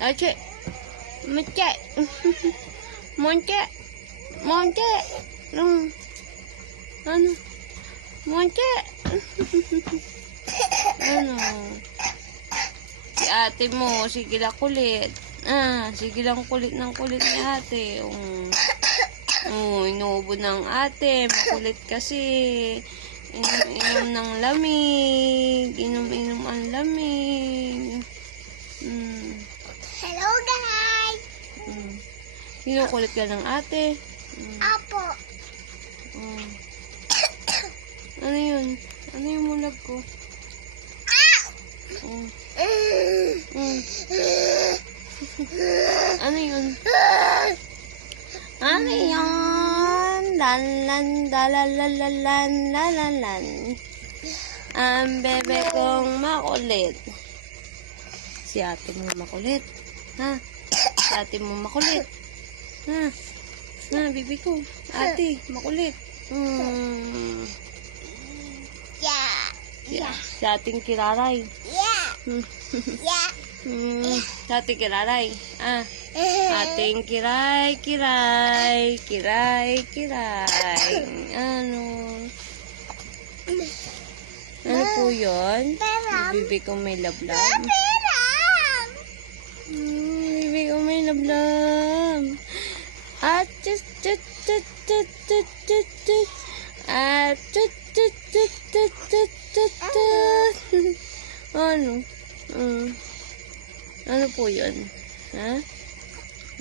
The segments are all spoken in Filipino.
Ache. Mache. Monche. Monche. Ano? Monche. Ano? Si ate mo, sige lang kulit. Sige lang kulit ng kulit ni ate. Inuubo ng ate. Makulit kasi. Inom-inom ng lamig. Inom-inom ang lamig. Hello guys! Kinukulit ka ng ate. Apo! Ano yun? Ano yung mulag ko? Ano yun? Ano yun? Dalan, dalalalan, lalalan. Ang bebe kong makulit. Si ate mo makulit. Ha? Si ate mo makulit. Ha? Bibi ko. Ate, makulit. Si ating kiraray. Si ating kiraray. Ating kiray. Ano po yun? Bibi ko may lablab. Bibi ko may lablab. Ano? Ano po yun? Ha?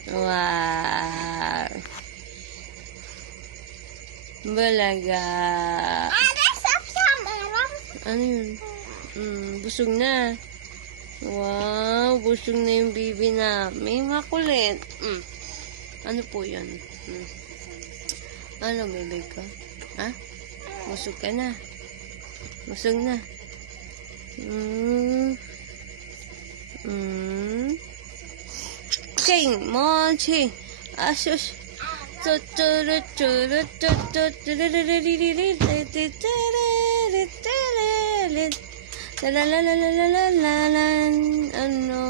Wow! Balaga! Ano yun? Busog na. Wow! Busog na yung bibi na. May makulit. Ano po yun? Ano, bebe ko? Ha? Busog ka na. Busog na. Ching! Monchi! Asus! Ano?